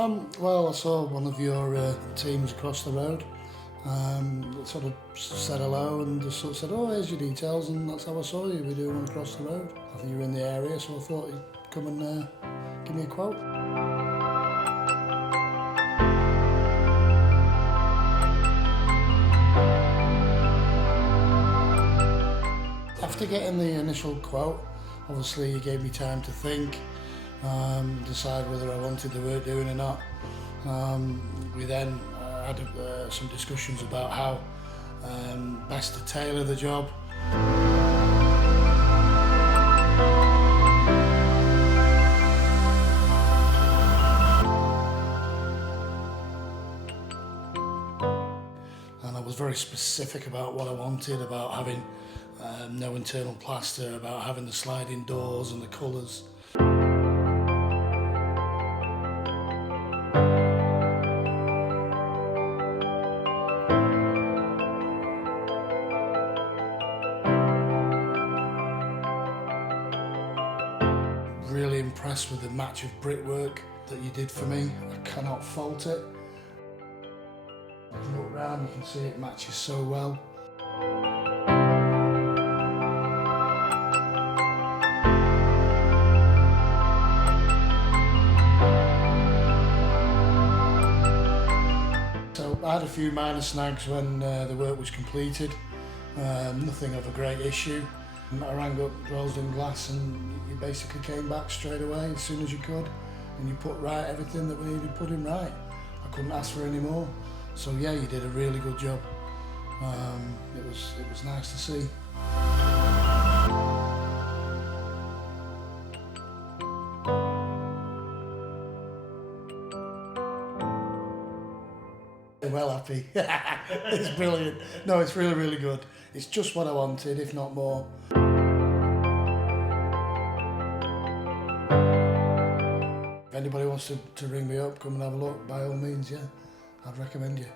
Well, I saw one of your teams across the road. Sort of said hello and just sort of said, oh, here's your details, and that's how I saw you. We're doing one across the road. I think you were in the area, so I thought you'd come and give me a quote. After getting the initial quote, obviously you gave me time to think, decide whether I wanted the work doing or not. We then had some discussions about how best to tailor the job. And I was very specific about what I wanted, about having no internal plaster, about having the sliding doors and the colours. Really impressed with the match of brickwork that you did for me. I cannot fault it. If you look round, you can see it matches so well. So I had a few minor snags when the work was completed. Nothing of a great issue. I rang up Droylsden Glass and you basically came back straight away as soon as you could, and you put right everything that we needed putting right. I couldn't ask for any more. So yeah, you did a really good job. It was nice to see. Well happy. It's brilliant. No, it's really, really good. It's just what I wanted, if not more. If anybody wants to ring me up, come and have a look, by all means, yeah, I'd recommend you.